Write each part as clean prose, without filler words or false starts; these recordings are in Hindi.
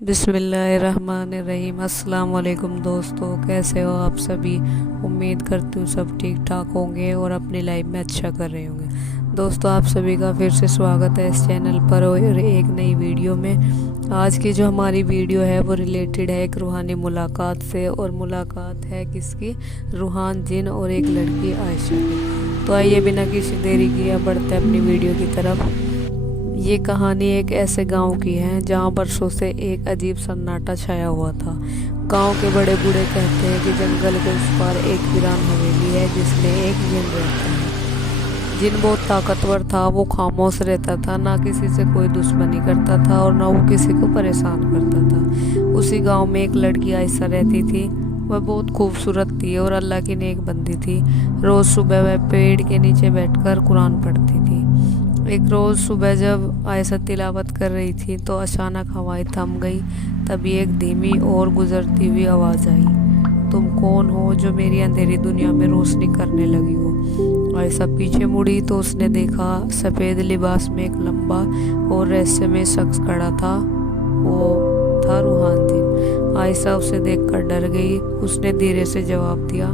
बिस्मिल्लाहिर्रहमानिर्रहीम। अस्सलाम वालेकुम दोस्तों, कैसे हो आप सभी। उम्मीद करती हूँ सब ठीक ठाक होंगे और अपनी लाइफ में अच्छा कर रहे होंगे। दोस्तों, आप सभी का फिर से स्वागत है इस चैनल पर और एक नई वीडियो में। आज की जो हमारी वीडियो है वो रिलेटेड है एक रूहानी मुलाकात से, और मुलाकात है किसकी, रूहान जिन और एक लड़की आयशा की। तो आइए बिना किसी देरी किए बढ़ते अपनी वीडियो की तरफ। ये कहानी एक ऐसे गांव की है जहां बरसों से एक अजीब सन्नाटा छाया हुआ था। गांव के बड़े बूढ़े कहते हैं कि जंगल के उस पार एक वीरान हवेली है जिसमें एक जिन रहता है। जिन बहुत ताकतवर था, वो खामोश रहता था, ना किसी से कोई दुश्मनी करता था और ना वो किसी को परेशान करता था। उसी गाँव में एक लड़की आयशा रहती थी। वह बहुत खूबसूरत थी और अल्लाह की नेक बंदी थी। रोज़ सुबह वह पेड़ के नीचे बैठकर कुरान पढ़ती थी। एक रोज़ सुबह जब आयशा तिलावत कर रही थी तो अचानक हवाएं थम गई। तभी एक धीमी और गुजरती हुई आवाज़ आई, तुम कौन हो जो मेरी अंधेरी दुनिया में रोशनी करने लगी हो। आयशा पीछे मुड़ी तो उसने देखा सफ़ेद लिबास में एक लंबा और रहस्यमय शख्स खड़ा था। वो था रूहान जिन। आयशा उसे देखकर डर गई। उसने धीरे से जवाब दिया,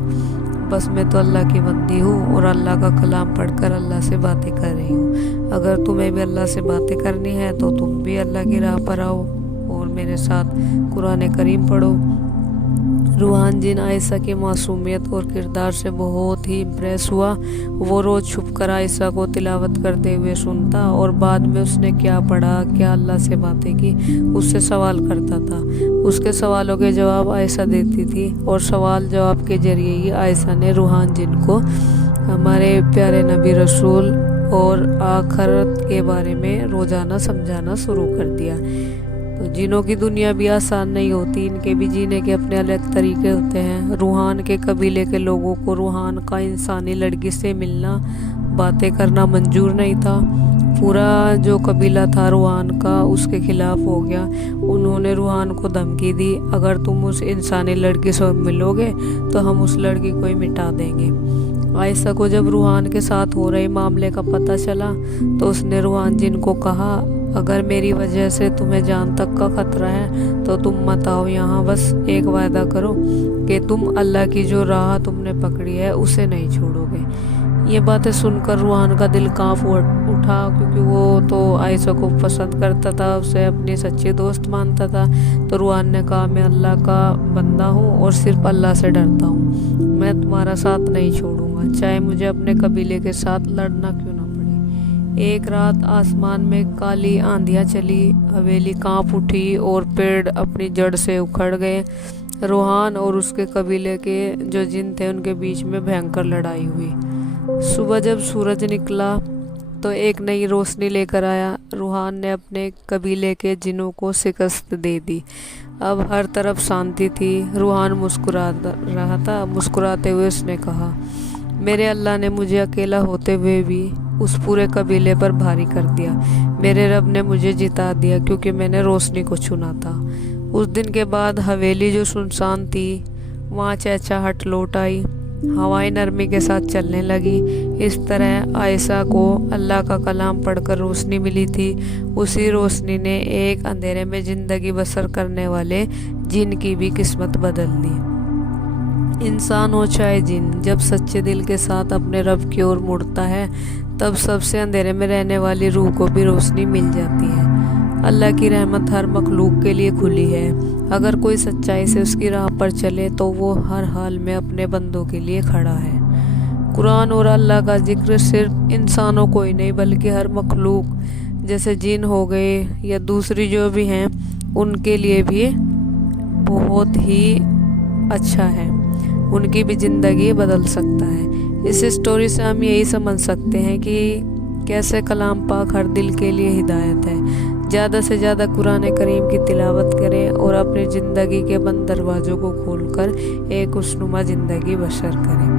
बस मैं तो अल्लाह की बंदी हूँ और अल्लाह का कलाम पढ़कर अल्लाह से बातें कर रही हूँ। अगर तुम्हें भी अल्लाह से बातें करनी है तो तुम भी अल्लाह की राह पर आओ और मेरे साथ कुरान करीम पढ़ो। रूहान जिन आयशा की मासूमियत और किरदार से बहुत ही इम्प्रेस हुआ। वो रोज़ छुपकर आयशा को तिलावत करते हुए सुनता और बाद में उसने क्या पढ़ा, क्या अल्लाह से बातें की, उससे सवाल करता था। उसके सवालों के जवाब आयशा देती थी और सवाल जवाब के जरिए ही आयशा ने रूहान जिन को हमारे प्यारे नबी रसूल और आखिरत के बारे में रोज़ाना समझाना शुरू कर दिया। तो जिनों की दुनिया भी आसान नहीं होती, इनके भी जीने के अपने अलग तरीके होते हैं। रूहान के कबीले के लोगों को रूहान का इंसानी लड़की से मिलना, बातें करना मंजूर नहीं था। पूरा जो कबीला था रूहान का उसके खिलाफ हो गया। उन्होंने रूहान को धमकी दी, अगर तुम उस इंसानी लड़की से मिलोगे तो हम उस लड़की को ही मिटा देंगे। आयशा को जब रूहान के साथ हो रहे मामले का पता चला तो उसने रूहान जिन को कहा, अगर मेरी वजह से तुम्हें जान तक का खतरा है तो तुम मत आओ यहाँ। बस एक वायदा करो कि तुम अल्लाह की जो राह तुमने पकड़ी है उसे नहीं छोड़ोगे। ये बातें सुनकर रूहान का दिल कांप उठा, क्योंकि वो तो आयशा को पसंद करता था, उसे अपनी सच्ची दोस्त मानता था। तो रूहान ने कहा, मैं अल्लाह का बंदा हूँ और सिर्फ अल्लाह से डरता हूँ। मैं तुम्हारा साथ नहीं छोड़ूंगा, चाहे मुझे अपने कबीले के साथ लड़ना क्यों ना पड़े। एक रात आसमान में काली आंधियाँ चली, हवेली कांप उठी और पेड़ अपनी जड़ से उखड़ गए। रूहान और उसके कबीले के जो जिन थे उनके बीच में भयंकर लड़ाई हुई। सुबह जब सूरज निकला तो एक नई रोशनी लेकर आया। रूहान ने अपने कबीले के जिनों को शिकस्त दे दी। अब हर तरफ शांति थी। रूहान मुस्कुरा रहा था। मुस्कुराते हुए उसने कहा, मेरे अल्लाह ने मुझे अकेला होते हुए भी उस पूरे कबीले पर भारी कर दिया। मेरे रब ने मुझे जिता दिया क्योंकि मैंने रोशनी को चुना था। उस दिन के बाद हवेली जो सुनसान थी वहाँ चहचहाहट लौट आई। हवाएं नरमी के साथ चलने लगी। इस तरह आयशा को अल्लाह का कलाम पढ़कर रोशनी मिली थी। उसी रोशनी ने एक अंधेरे में ज़िंदगी बसर करने वाले जिन की भी किस्मत बदल दी। इंसान हो चाहे जिन, जब सच्चे दिल के साथ अपने रब की ओर मुड़ता है तब सबसे अंधेरे में रहने वाली रूह को भी रोशनी मिल जाती है। अल्लाह की रहमत हर मखलूक के लिए खुली है। अगर कोई सच्चाई से उसकी राह पर चले तो वो हर हाल में अपने बंदों के लिए खड़ा है। कुरान और अल्लाह का जिक्र सिर्फ इंसानों को ही नहीं बल्कि हर मखलूक, जैसे जिन हो गए या दूसरी जो भी हैं, उनके लिए भी बहुत ही अच्छा है। उनकी भी ज़िंदगी बदल सकता है। इस स्टोरी से हम यही समझ सकते हैं कि कैसे कलाम पाक हर दिल के लिए हिदायत है। ज़्यादा से ज़्यादा कुरान करीम की तिलावत करें और अपनी ज़िंदगी के बंद दरवाज़ों को खोलकर एक खुशनुमा ज़िंदगी बसर करें।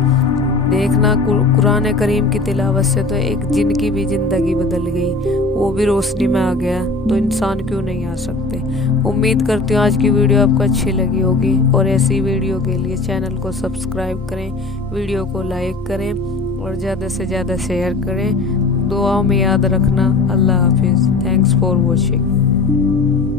देखना, कुरान करीम की तिलावत से तो एक जिन की भी ज़िंदगी बदल गई, वो भी रोशनी में आ गया, तो इंसान क्यों नहीं आ सकते। उम्मीद करती हूँ आज की वीडियो आपको अच्छी लगी होगी और ऐसी वीडियो के लिए चैनल को सब्सक्राइब करें, वीडियो को लाइक करें और ज़्यादा से ज़्यादा शेयर करें। दुआओं में याद रखना। अल्लाह हाफिज़। Thanks for watching.